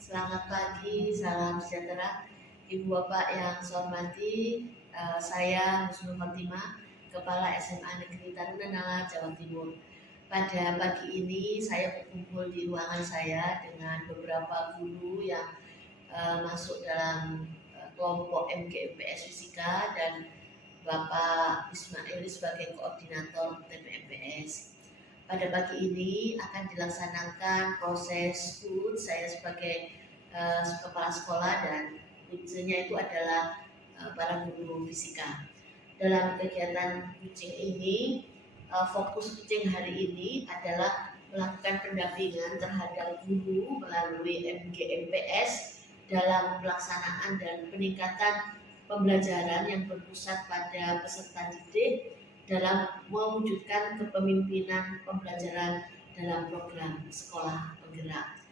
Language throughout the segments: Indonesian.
Selamat pagi, salam sejahtera, Ibu Bapak yang saya hormati. Saya Husnul Khotimah, Kepala SMA Negeri Taruna Nala, Jawa Timur. Pada pagi ini saya berkumpul di ruangan saya dengan beberapa guru yang masuk dalam kelompok MGMPS Fisika dan Bapak Ismail sebagai koordinator TPMPS. Pada pagi ini akan dilaksanakan proses PUJ. Saya sebagai kepala sekolah dan PUJ-nya itu adalah para guru fisika. Dalam kegiatan PUJ ini, fokus PUJ hari ini adalah melakukan pendampingan terhadap guru melalui MGMPS dalam pelaksanaan dan peningkatan pembelajaran yang berpusat pada peserta didik dalam mewujudkan kepemimpinan pembelajaran dalam program sekolah penggerak.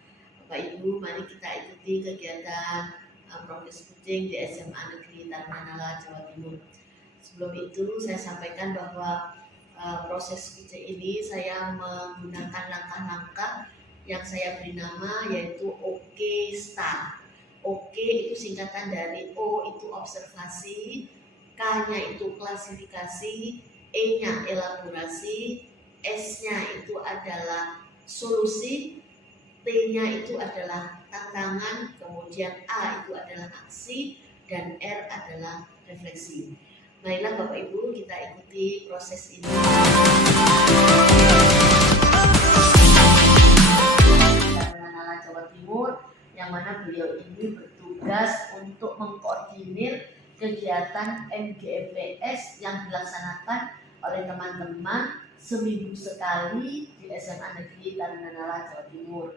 Bapak Ibu, mari kita ikuti kegiatan progres kucing di SMA Negeri Taruna Nala, Jawa Timur. Sebelum itu saya sampaikan bahwa proses kucing ini saya menggunakan langkah-langkah yang saya beri nama yaitu OK Star. OK itu singkatan dari O itu observasi, K-nya itu klasifikasi, E-nya elaborasi, S-nya itu adalah solusi, T-nya itu adalah tantangan, kemudian A itu adalah aksi, dan R adalah refleksi. Baiklah Bapak Ibu, kita ikuti proses ini. Taruna Jawa Timur, yang mana beliau ini bertugas untuk mengkoordinir kegiatan MGMPS yang dilaksanakan oleh teman-teman seminggu sekali di SMA Negeri Taruna Nala, Jawa Timur.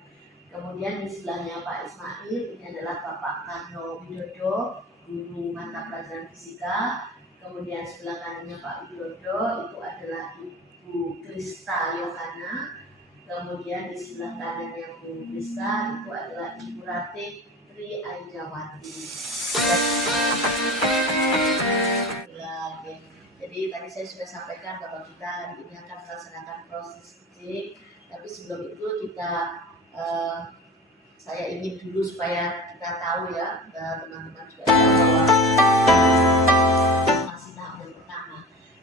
Kemudian di sebelahnya Pak Ismail, ini adalah Bapak Karno Widodo, guru mata pelajaran fisika. Kemudian sebelah kanannya Pak Widodo itu adalah Ibu Krista Yohana. Kemudian di sebelah kanannya Bu Krista itu adalah Ibu Ratih Tri Aidawati. Jadi tadi saya sudah sampaikan bahwa kita hari ini akan melaksanakan proses kucing. Tapi sebelum itu saya ingin dulu supaya kita tahu ya, teman-teman juga tahu bahwa masih tahap yang pertama.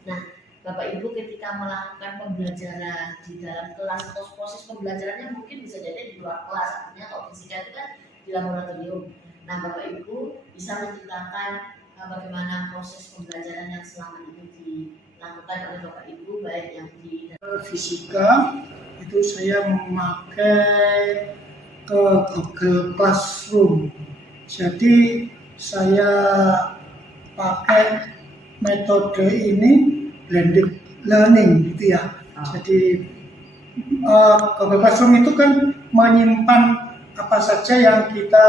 Nah, Bapak Ibu ketika melakukan pembelajaran di dalam kelas atau proses pembelajarannya mungkin bisa jadi di luar kelas, artinya kalau fisika itu kan di laboratorium. Nah, Bapak Ibu bisa menceritakan bagaimana proses pembelajaran yang selama ini dilakukan oleh Bapak Ibu, baik yang di fisika itu saya memakai ke Google Classroom. Jadi saya pakai metode ini blended learning gitu ya. Jadi Google Classroom itu kan menyimpan apa saja yang kita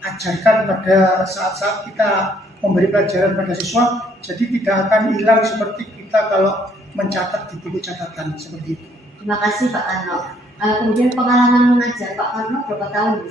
ajarkan pada saat-saat kita memberi pelajaran pada siswa, jadi tidak akan hilang seperti kita kalau mencatat di buku catatan seperti itu. Terima kasih Pak Karno. Kemudian pengalaman mengajar Pak Karno berapa tahun ini?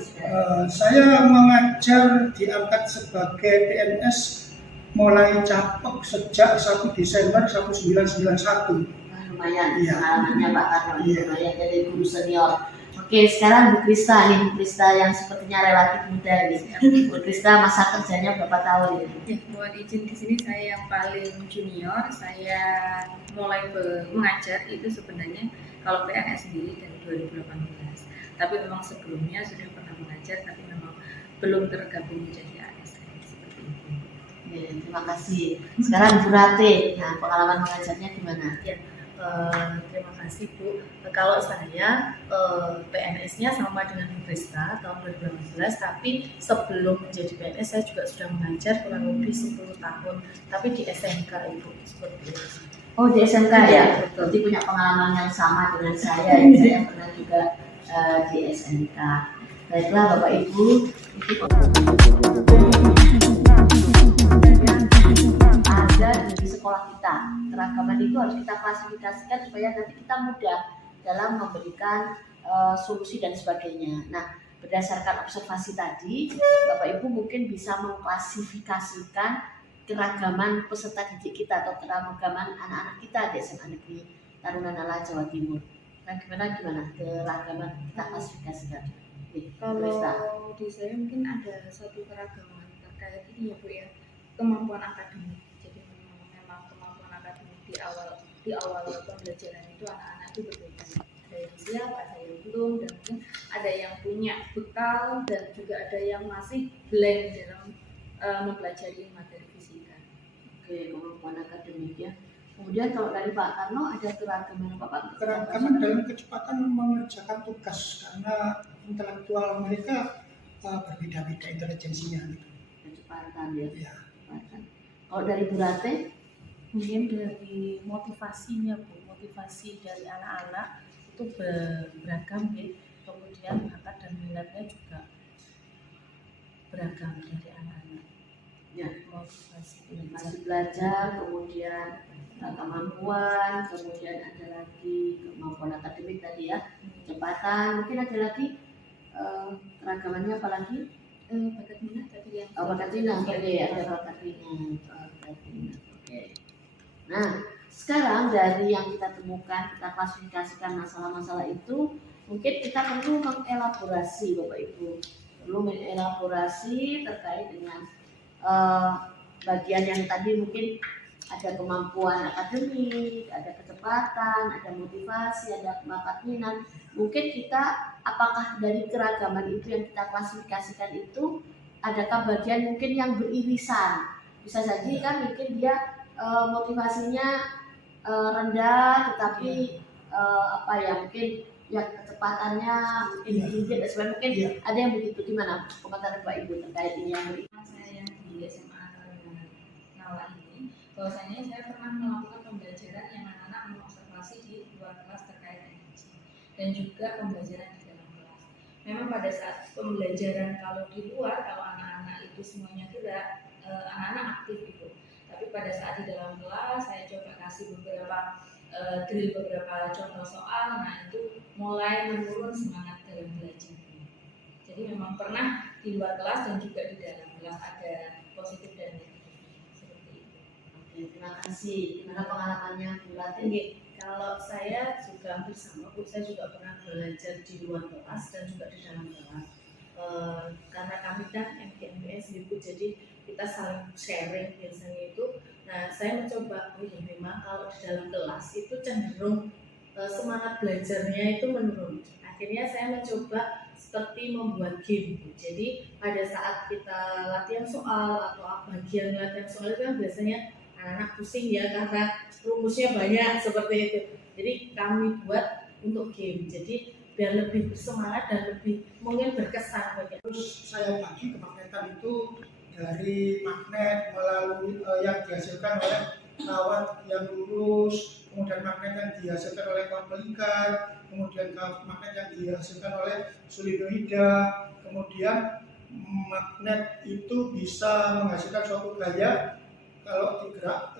Saya mengajar diangkat sebagai PNS mulai capek sejak 1 Desember 1991. Lumayan ya. Pengalamannya Pak Karno, lumayan jadi guru senior. Oke, sekarang Bu Krista nih, Bu Krista yang sepertinya relatif muda nih. Bu Krista masa kerjanya berapa tahun ini? Ya, mohon izin di sini saya yang paling junior. Saya mulai mengajar itu sebenarnya kalau PNS sendiri dari 2018. Tapi memang sebelumnya sudah pernah mengajar, tapi memang belum tergabung menjadi ASN seperti itu. Ya, terima kasih. Sekarang Bu Ratih, nah pengalaman mengajarnya gimana? Ya. Terima kasih Bu. Kalau saya PNS-nya sama dengan Bu Krista tahun 2018, tapi sebelum menjadi PNS saya juga sudah mengajar kurang lebih 10 tahun, tapi di SMK Ibu seperti itu. Oh di SMK ya, berarti punya pengalaman yang sama dengan saya. Saya pernah juga di SMK. Baiklah Bapak Ibu, ada di sekolah kita. Keragaman itu harus kita klasifikasikan supaya nanti kita mudah dalam memberikan solusi dan sebagainya. Nah, berdasarkan observasi tadi, Bapak Ibu mungkin bisa mengklasifikasikan keragaman peserta didik kita atau keragaman anak-anak kita di SMA Negeri Taruna Nala, Jawa Timur. Nah, gimana keragaman kita klasifikasikan? Resta. Kalau di saya mungkin ada satu keragaman terkait ini ya Bu ya, kemampuan akademik. Jadi memang kemampuan akademik di awal pembelajaran itu anak-anak itu berbeda. Ada yang siap, ada yang belum, dan mungkin ada yang punya bekal dan juga ada yang masih blank dalam mempelajari materi fisika. Oke, kemampuan akademik ya. Kemudian kalau dari Pak Karno ada keragaman apa Pak? Keragaman dalam kecepatan mengerjakan tugas karena intelektual mereka berbeda-beda intelijensinya gitu. Kecepatan ya. Ya. Kecepatan. Kalau dari Bu Rate? Mungkin dari motivasinya Bu, motivasi dari anak-anak itu beragam ya. Kemudian bakat dan minatnya juga beragam dari anak-anak. Ya, Motivasi masih belajar, kemudian kemampuan, kemudian ada lagi kemampuan akademik tadi ya, kecepatan, mungkin ada lagi keragamannya apa lagi? Bakat minat tadi yang Bakat minat, oke, ada bakat minat. Oke. Nah, sekarang dari yang kita temukan, kita klasifikasikan masalah-masalah itu, mungkin kita perlu mengelaborasi Bapak Ibu, perlu mengelaborasi terkait dengan bagian yang tadi mungkin ada kemampuan akademik, ada kecepatan, ada motivasi, ada bakat minat. Mungkin kita apakah dari keragaman itu yang kita klasifikasikan itu adakah bagian mungkin yang beririsan? Bisa saja kan mungkin dia motivasinya rendah, tetapi mungkin ya kecepatannya mungkin tinggi dan sebagainya. Mungkin ada yang begitu. Gimana komentar Pak Ibu terkait ini yang beririsan? Saya yang di SMA Nala ini, bahwasanya saya pernah melakukan pembelajaran yang anak-anak mengobservasi di luar kelas terkait energi dan juga pembelajaran di dalam kelas. Memang pada saat pembelajaran kalau di luar, kalau anak-anak itu semuanya gerak, anak-anak aktif itu. Tapi pada saat di dalam kelas, saya coba kasih beberapa drill, beberapa contoh soal, nah itu mulai menurun semangat dalam belajar. Jadi memang pernah di luar kelas dan juga di dalam kelas ada positif dan negatif seperti itu. Oke, terima kasih. Gimana pengalamannya Bu Rati? Kalau saya juga hampir sama Bu, saya juga pernah belajar di luar kelas dan juga di dalam kelas. Karena kami kan MTMPS gitu, jadi kita saling sharing biasanya itu. Nah, saya mencoba, memang kalau di dalam kelas itu cenderung semangat belajarnya itu menurun. Akhirnya saya mencoba seperti membuat game. Jadi pada saat kita latihan soal atau bagian latihan soal itu kan biasanya anak-anak pusing ya karena rumusnya banyak seperti itu. Jadi kami buat untuk game. Jadi biar lebih bersemangat dan lebih mungkin berkesan bagi. Terus saya bagi kemagnetan itu dari magnet melalui yang dihasilkan oleh kawat yang lurus, kemudian magnet yang dihasilkan oleh kabel ikat, kemudian magnet yang dihasilkan oleh solenoida, kemudian magnet itu bisa menghasilkan suatu gaya kalau digerak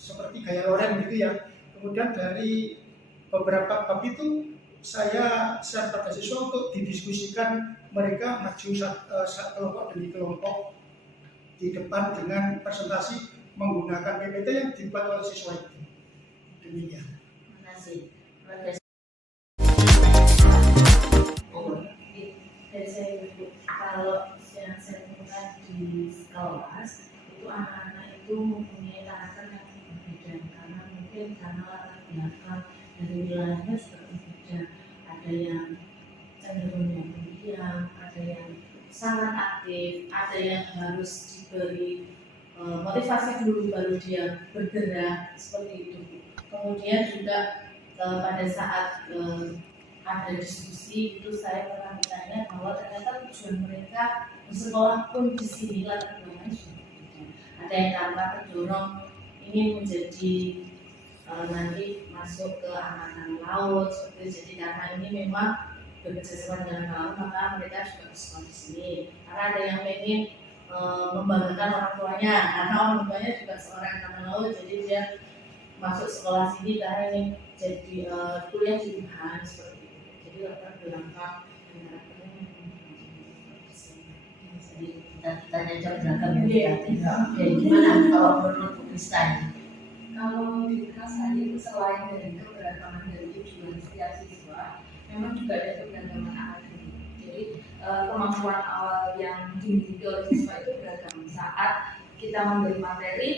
seperti gaya Lorentz gitu ya. Kemudian dari beberapa bab itu saya share pada siswa untuk didiskusikan, mereka maju kelompok demi kelompok di depan dengan presentasi menggunakan PPT yang dibuat oleh siswa itu. Demikian. Terima kasih. Dari saya itu kalau yang saya temukan di kelas itu anak-anak itu mempunyai karakter yang berbeda karena mungkin karena latar belakang dari wilayahnya juga berbeda. Ada yang cenderung yang pendiam, ada yang sangat aktif, ada yang harus diberi motivasi dulu baru dia bergerak seperti itu. Kemudian juga pada saat ada diskusi itu saya pernah bertanya bahwa ternyata tujuan mereka bersekolah pun di sini latar belakangnya sudah berbeda. Ada yang karena terdorong ingin menjadi nanti masuk ke angkatan laut seperti itu. Jadi karena ini memang bekerjasama dengan laut maka mereka juga bersekolah di sini. Karena ada yang ingin membanggakan orang tuanya karena orang tuanya juga seorang angkatan laut, jadi dia masuk sekolah sini karena ingin jadi kuliah di Wuhan seperti itu. Jadi latar belakang dan karakternya Jadi kita nyocok beragam ya. Gimana kalau menurut Bu Krista ini? Kalau di kelas saya itu selain dari keberagaman dari tujuan setiap siswa, memang juga ada keberagaman akademik. Jadi kemampuan awal yang dimiliki oleh siswa itu beragam. Saat kita memberi materi,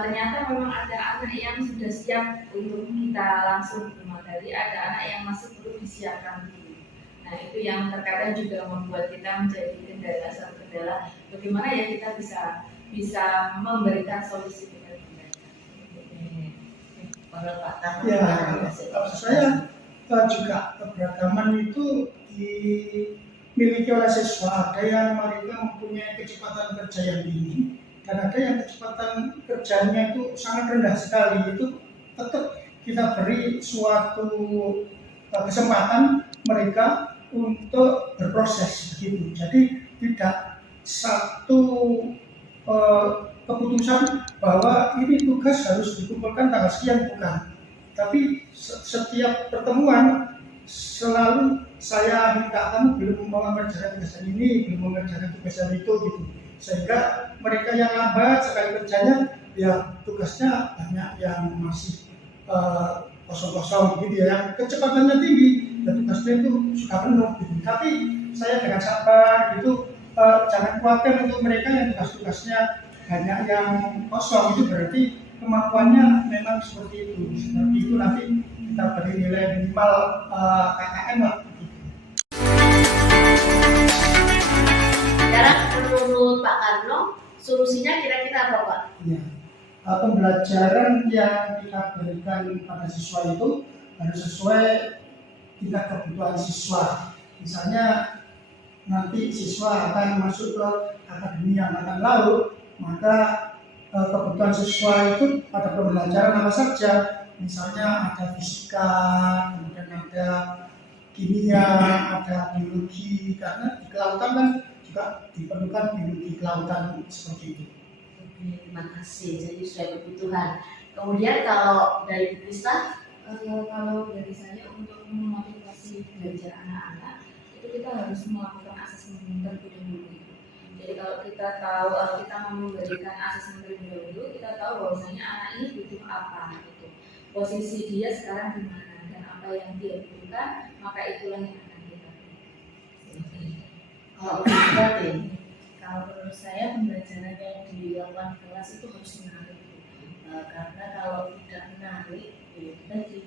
ternyata memang ada anak yang sudah siap untuk kita langsung beri materi, ada anak yang masih perlu disiapkan dulu. Nah, itu yang terkadang juga membuat kita menjadi satu kendala. Bagaimana ya kita bisa memberikan solusi kepada mereka. Kalau Pak Tarno, Ya, saya juga keberagaman itu dimiliki oleh siswa. Ada yang mereka mempunyai kecepatan kerja yang tinggi, dan ada yang kecepatan kerjanya itu sangat rendah sekali. Itu tetap kita beri suatu kesempatan mereka untuk berproses begitu. Jadi tidak satu keputusan bahwa ini tugas harus dikumpulkan tanggal sekian, bukan. Tapi setiap pertemuan selalu saya minta kamu belum mengerjakan tugasan ini, belum mengerjakan tugasan itu gitu. Sehingga mereka yang lambat sekali kerjanya, ya tugasnya banyak yang masih kosong-kosong gitu ya, yang kecepatannya tinggi dan tugasnya itu sudah penuh gitu. Tapi saya dengan sabar gitu, jangan khawatir untuk mereka yang tugas-tugasnya banyak yang kosong, itu berarti kemampuannya memang seperti itu. Seperti itu nanti kita beri nilai minimal KKM lah. Sekarang menurut Pak Karno, solusinya kira-kira apa Pak? Ya. Pembelajaran yang kita berikan pada siswa itu harus sesuai tingkat kebutuhan siswa. Misalnya nanti siswa akan masuk ke akademi yang akan laut, maka kebutuhan siswa itu pada pembelajaran apa saja. Misalnya ada fisika, kemudian ada kimia, ada biologi, karena di kelautan kan juga diperlukan biologi kelautan seperti itu. Oke, terima kasih. Jadi sesuai kebutuhan. Kemudian kalau dari Krista, Kalau dari saya untuk memotivasi belajar anak-anak itu kita harus melakukan asesmen terlebih dahulu. Jadi kalau kita tahu kita memberikan asesmen terlebih dahulu, kita tahu bahwasanya anak ini butuh apa gitu. Posisi dia sekarang di mana dan apa yang dia butuhkan, maka itulah yang akan kita beri. kalau berarti Kalau menurut saya pembelajaran yang dilakukan di kelas itu harus menarik. Karena kalau tidak menarik, ya tadi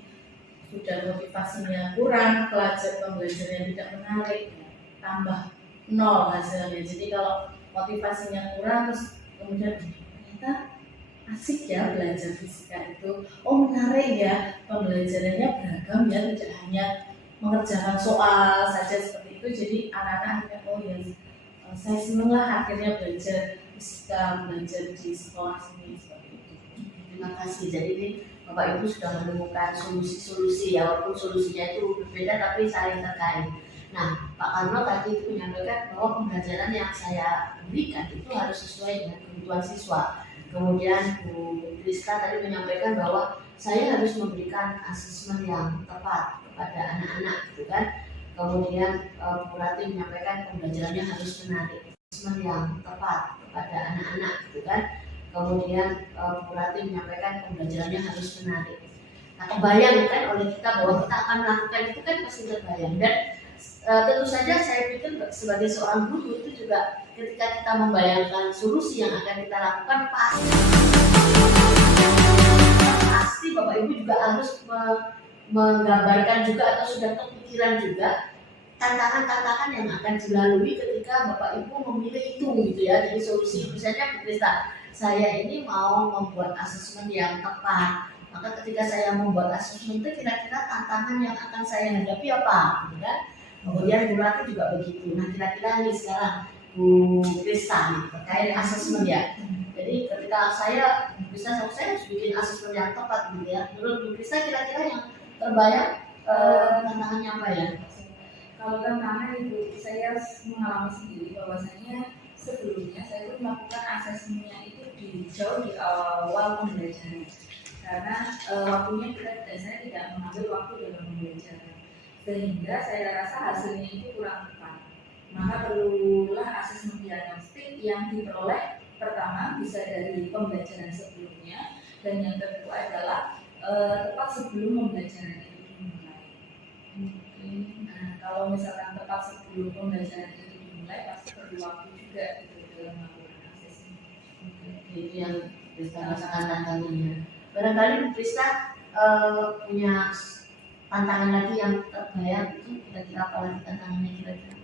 sudah motivasinya kurang, pembelajaran tidak menarik, ya, tambah nol hasilnya. Jadi kalau motivasinya kurang, terus kemudian ternyata asik ya belajar fisika itu, oh menarik ya, pembelajarannya beragam ya, tidak hanya mengerjakan soal saja seperti itu. Jadi anak-anak akhirnya oh ya, saya senang lah akhirnya belajar fisika, belajar di sekolah sini seperti itu. terima kasih. Jadi ini Bapak Ibu sudah menemukan solusi-solusi ya, walaupun solusinya itu berbeda tapi saling terkait. Nah, Pak Karno tadi itu menyampaikan bahwa pembelajaran yang saya berikan itu harus sesuai dengan kebutuhan siswa. Kemudian Bu Krista tadi menyampaikan bahwa saya harus memberikan asesmen yang tepat kepada anak-anak, gitu kan. Kemudian Bu Rati menyampaikan pembelajarannya harus menarik, asesmen yang tepat kepada anak-anak, gitu kan. Kemudian Bu Rati menyampaikan pembelajarannya harus menarik. Nah, kebayang kan oleh kita bahwa kita akan melakukan itu kan pasti terbayang. Dan tentu saja saya pikir sebagai seorang guru itu juga ketika kita membayangkan solusi yang akan kita lakukan pasti Bapak Ibu juga harus menggambarkan juga atau sudah kepikiran juga tantangan-tantangan yang akan dilalui ketika Bapak Ibu memilih itu gitu ya. Jadi solusi misalnya Krista, saya ini mau membuat asesmen yang tepat, maka ketika saya membuat asesmen itu kira-kira tantangan yang akan saya hadapi apa gitu kan. Kemudian Bu Rati juga begitu. Nah kira-kira nih sekarang Bu Krista nih terkait asesmen ya. Jadi ketika saya bisa saya harus bikin asesmen yang tepat gitu ya. Menurut Bu Krista kira-kira yang terbayang tantangannya apa ya? Kalau tantangan itu saya mengalami sendiri bahwasanya sebelumnya saya itu melakukan asesmennya itu jauh di awal pembelajaran karena waktunya saya tidak mengambil waktu dalam pembelajaran sehingga saya rasa hasilnya itu kurang tepat. Maka perlulah asesmen diagnostik yang diperoleh pertama bisa dari pembelajaran sebelumnya dan yang kedua adalah tepat sebelum pembelajaran itu dimulai. Nah, kalau misalkan tepat sebelum pembelajaran itu dimulai pasti perlu waktu juga gitu dalam melakukan aksesnya. Itu yang Prista rasakan tantangannya. Barangkali Bu Prista punya tantangan lagi yang terbayang itu kira-kira apa lagi tantangannya kira-kira?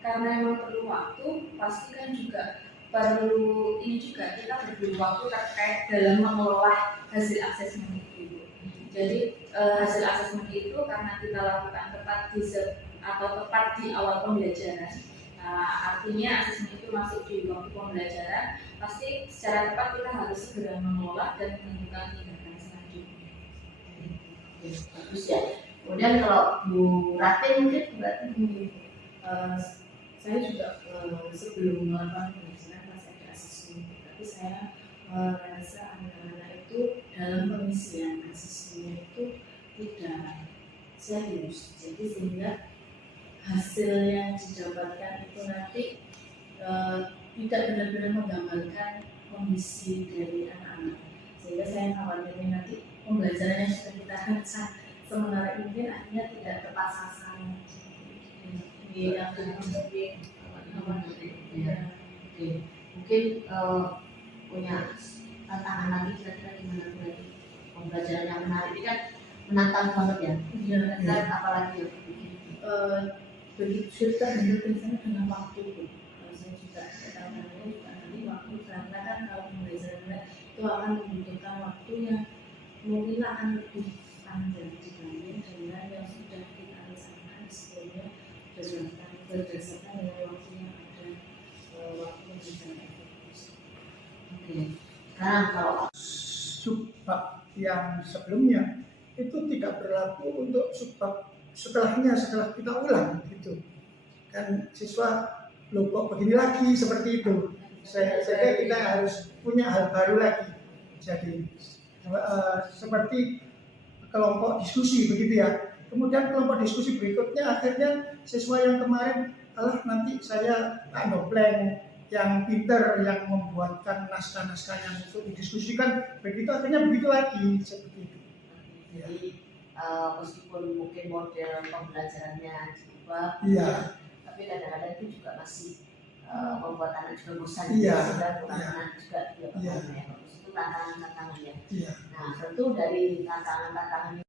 Karena memang perlu waktu, pasti kan juga perlu ini juga kita perlu waktu terkait dalam mengelola hasil asesmen itu. Jadi hasil asesmen itu karena kita lakukan tepat di awal pembelajaran. Nah, artinya asesmen itu masuk di waktu pembelajaran, pasti secara tepat kita harus segera mengelola dan menentukan tindakan selanjutnya. Oke, bagus ya. Kemudian kalau Bu Rati mungkin berarti Saya juga sebelum melakukan pembelajaran masih ada asesmen, tapi saya merasa anak-anak itu dalam pengisian asesmennya itu tidak serius, jadi sehingga hasil yang didapatkan itu nanti tidak benar-benar menggambarkan kondisi dari anak-anak, sehingga saya khawatirnya nanti pembelajaran yang sudah kita rancang sementara ini akhirnya tidak tepat sasaran. yang lebih mungkin punya tantangan lagi kira-kira gimana berarti pembelajaran yang menarik ini kan menantang banget ya. Dan apalagi ya Begitu kita benar-benar dengan waktu itu, saya juga tantangannya juga nanti waktu, karena kan kalau pembelajaran itu akan membutuhkan waktu yang mungkin akan lebih panjang dibanding dengan yang sudah kita rencanakan sebelumnya berdasarkan dengan waktu yang ada, waktu yang bisa efektif. Oke. Sekarang kalau Subbab yang sebelumnya itu tidak berlaku untuk subbab setelahnya, setelah kita ulang gitu kan, siswa loh kok begini lagi seperti itu, sehingga kita harus punya hal baru lagi. Jadi seperti kelompok diskusi begitu ya, kemudian kelompok diskusi berikutnya akhirnya siswa yang kemarin nanti saya tak ndopleng yang pinter yang membuatkan naskah-naskah yang untuk didiskusikan, begitu akhirnya begitu lagi seperti itu. jadi meskipun mungkin model pembelajarannya diubah, Iya. tapi kadang-kadang itu juga masih membuat anak juga bosan, Iya. sehingga anak juga tidak Iya. ya. Itu tantangan-tantangan ya. Iya. Nah, tentu dari tantangan-tantangan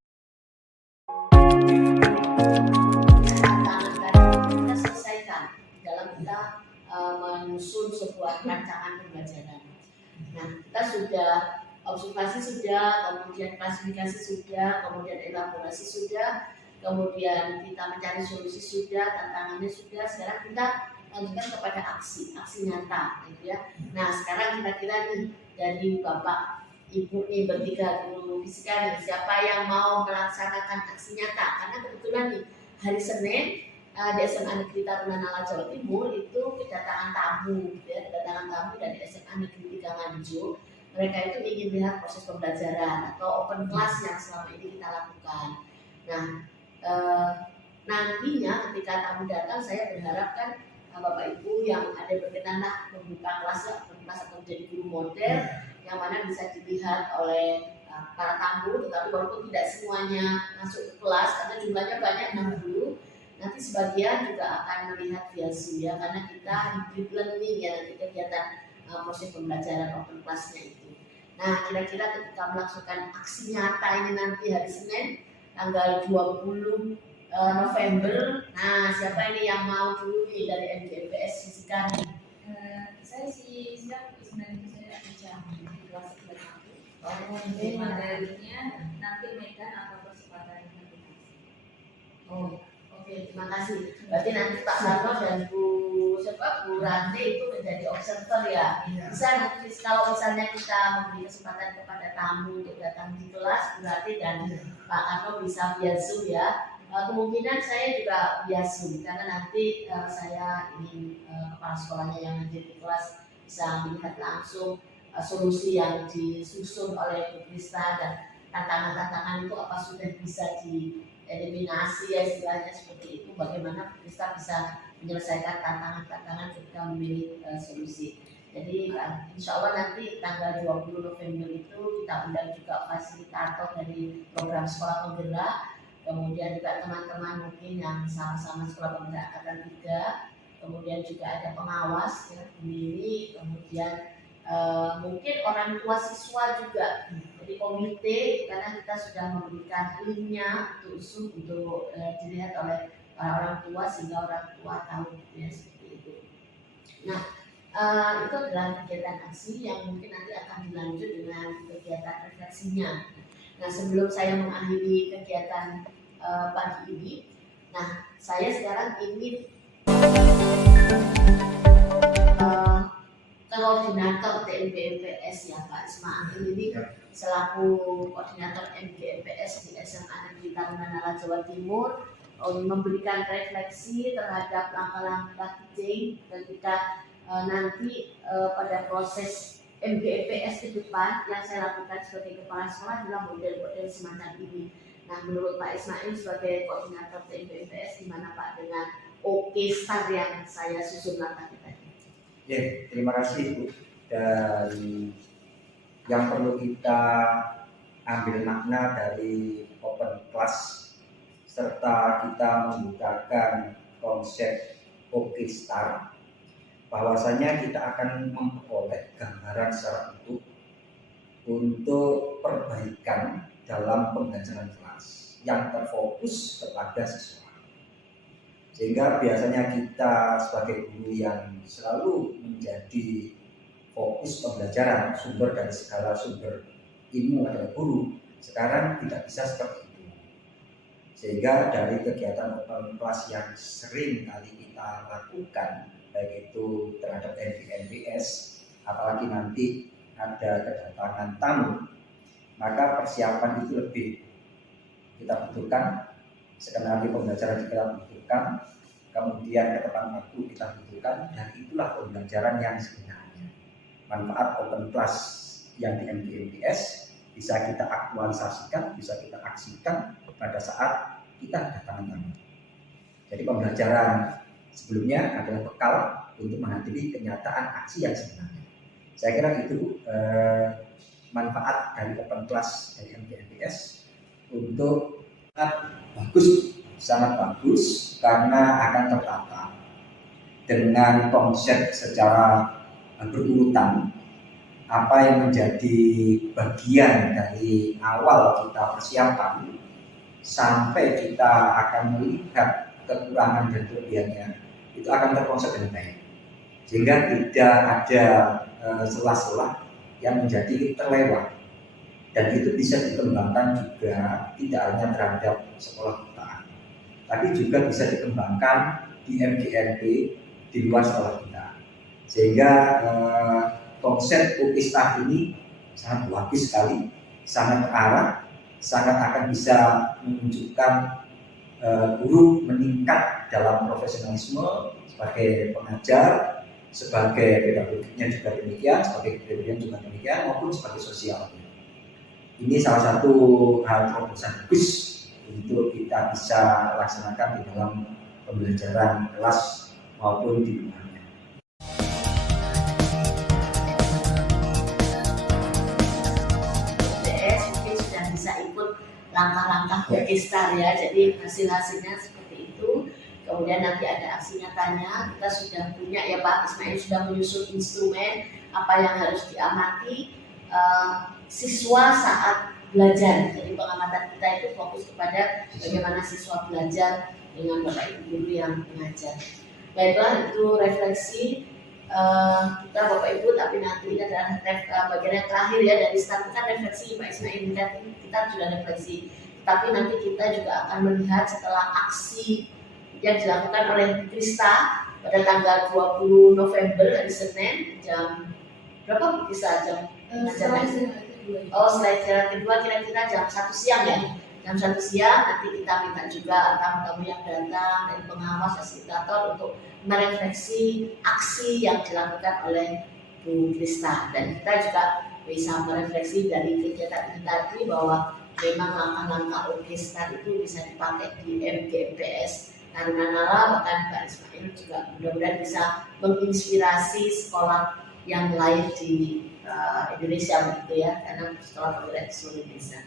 kita selesaikan dalam kita menyusun sebuah rancangan pembelajaran. Nah, kita sudah observasi sudah, kemudian klasifikasi sudah, kemudian elaborasi sudah, kemudian kita mencari solusi sudah, tantangannya sudah. Sekarang kita lanjutkan kepada aksi nyata, gitu ya. Nah, sekarang kira-kira nih dari Bapak Ibu nih bertiga guru fisika nih, siapa yang mau melaksanakan aksi nyata? Karena kebetulan nih hari Senin di SMA Negeri Tarunanala Jawa Timur itu kedatangan tamu, ya, kedatangan tamu dari SMA Negeri 3 Nganjuk. Mereka itu ingin lihat proses pembelajaran atau open class yang selama ini kita lakukan. Nah, nantinya ketika tamu datang, saya berharap kan Bapak Ibu yang ada berkenan membuka kelas atau menjadi guru model yang mana bisa dilihat oleh para tamu, tetapi walaupun tidak semuanya masuk ke kelas karena jumlahnya banyak 60, nanti sebagian juga akan melihat via Zoom ya, karena kita hybrid learning ya, nanti kegiatan proses pembelajaran open class-nya itu. Nah, kira-kira ketika melakukan aksi nyata ini nanti hari Senin tanggal 20 November. Nah, siapa ini yang mau dulu nih dari MDMPS Fisika nih? Saya siap, sebenarnya saya ada jam di kelas 11. Oh, materinya nanti medan atau percepatan implementasi. Oh, oke, terima kasih. Berarti nanti Pak Sarno dan Bu Ranti itu menjadi observer ya. Bisa nanti kalau misalnya kita memberi kesempatan kepada tamu untuk datang di kelas, berarti dan Pak Arno bisa via Zoom ya. Kemungkinan saya juga via Zoom karena nanti saya ingin kepala sekolahnya yang hadir di kelas bisa melihat langsung solusi yang disusun oleh Bu Krista dan tantangan-tantangan itu apa sudah bisa dieliminasi ya, istilahnya seperti itu, bagaimana Bu Krista bisa menyelesaikan tantangan-tantangan ketika memilih solusi. Jadi insya Allah nanti tanggal 20 November itu kita undang juga fasilitator dari program sekolah penggerak kemudian juga teman-teman mungkin yang sama-sama sekolah pemuda angkatan 3, kemudian juga ada pengawas ya, pendiri, kemudian mungkin orang tua siswa juga. Jadi komite, karena kita sudah memberikan linknya untuk usul untuk dilihat oleh orang tua sehingga orang tua tahu ya, seperti itu. Nah, itu adalah kegiatan aksi yang mungkin nanti akan dilanjut dengan kegiatan refleksinya. Nah, sebelum saya mengakhiri kegiatan pagi ini, nah saya sekarang ingin koordinator TMGMPS ya Pak Ismail ini selaku koordinator MGMPS di SMA Negeri Tarunanala Jawa Timur memberikan refleksi terhadap langkah-langkah teaching ketika nanti pada proses MGMPS ke depan yang saya lakukan sebagai kepala sekolah adalah model-model semacam ini. Nah, menurut Pak Ismail sebagai koordinator TMGMPS, gimana Pak dengan OKSTAR yang saya susun langkah tadi? Ya, terima kasih Bu. Dan yang perlu kita ambil makna dari open class serta kita membukakan konsep OKSTAR, bahwasanya kita akan memperoleh gambaran secara utuh untuk perbaikan dalam pembelajaran kelas yang terfokus kepada siswa. Sehingga biasanya kita sebagai guru yang selalu menjadi fokus pembelajaran, sumber dari segala sumber ilmu adalah guru, sekarang tidak bisa seperti itu. Sehingga dari kegiatan open class yang sering kali kita lakukan, baik itu terhadap NPS, apalagi nanti ada kedatangan tamu, maka persiapan itu lebih kita butuhkan. Skenario pembelajaran kita butuhkan, kemudian ketepatan waktu kita butuhkan, dan itulah pembelajaran yang sebenarnya. Manfaat open class yang di MGMPS bisa kita aktualisasikan, bisa kita aksikan pada saat kita kedatangan tamu. Jadi pembelajaran sebelumnya adalah bekal untuk menghadapi kenyataan aksi yang sebenarnya. Saya kira itu manfaat dari open class dari MGMPS untuk sangat bagus karena akan tertata dengan konsep secara berurutan apa yang menjadi bagian dari awal kita persiapan sampai kita akan melihat kekurangan dan kelebihannya, itu akan terkonsep dengan baik sehingga tidak ada celah-celah yang menjadi terlewat. Dan itu bisa dikembangkan juga tidak hanya terhadap sekolah kita, tapi juga bisa dikembangkan di MGMP di luar sekolah kita. Sehingga konsep OKSTAR ini sangat bagus sekali, sangat terarah, sangat akan bisa menunjukkan guru meningkat dalam profesionalisme sebagai pengajar, sebagai pedagogiknya juga demikian, sebagai kepribadian juga demikian, maupun sebagai sosial. Ini salah satu hal terobosan bagus untuk kita bisa laksanakan di dalam pembelajaran kelas maupun di luarnya. PS mungkin sudah bisa ikut langkah-langkah OKSTAR ya, jadi hasil-hasilnya seperti itu. Kemudian nanti ada aksi nyatanya, kita sudah punya ya Pak Ismail sudah menyusun instrumen apa yang harus diamati siswa saat belajar. Jadi pengamatan kita itu fokus kepada bagaimana siswa belajar dengan Bapak Ibu guru yang mengajar. Baiklah, itu refleksi kita Bapak Ibu, tapi nanti ini adalah bagian yang terakhir ya dari start kan refleksi Pak Ismail, kita sudah refleksi. Tapi nanti kita juga akan melihat setelah aksi yang dilakukan oleh Krista pada tanggal 20 November hari Senin jam berapa bisa jam setelah istirahat kedua kira-kira jam 1 siang ya. Jam 1 siang nanti kita minta juga tamu-tamu yang datang dari pengawas fasilitator untuk merefleksi aksi yang dilakukan oleh Bu Krista, dan kita juga bisa merefleksi dari kegiatan ini tadi bahwa memang langkah-langkah OKSTAR itu bisa dipakai di MGMPS Tarunanala, bahkan Pak Ismail juga mudah-mudahan bisa menginspirasi sekolah yang lain di Indonesia begitu ya, karena sekolah perguruan di seluruh Indonesia.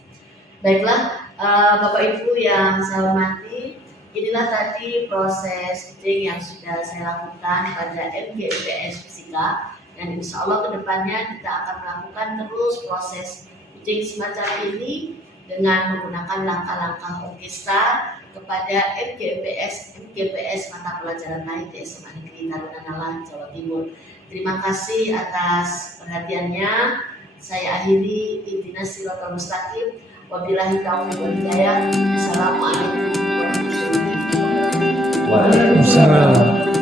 Baiklah, Bapak Ibu yang saya hormati, inilah tadi proses reading yang sudah saya lakukan pada MGIPS Fisika, dan insya Allah kedepannya kita akan melakukan terus proses reading semacam ini dengan menggunakan langkah-langkah orkestra kepada MGPS mata pelajaran lain di SMA Negeri Tarunanala, Jawa Timur. Terima kasih atas perhatiannya. Saya akhiri, ihdinas siratal mustaqim. Wabillahi taufiq wal hidayah. Assalamualaikum warahmatullahi wabarakatuh. Waalaikumsalam.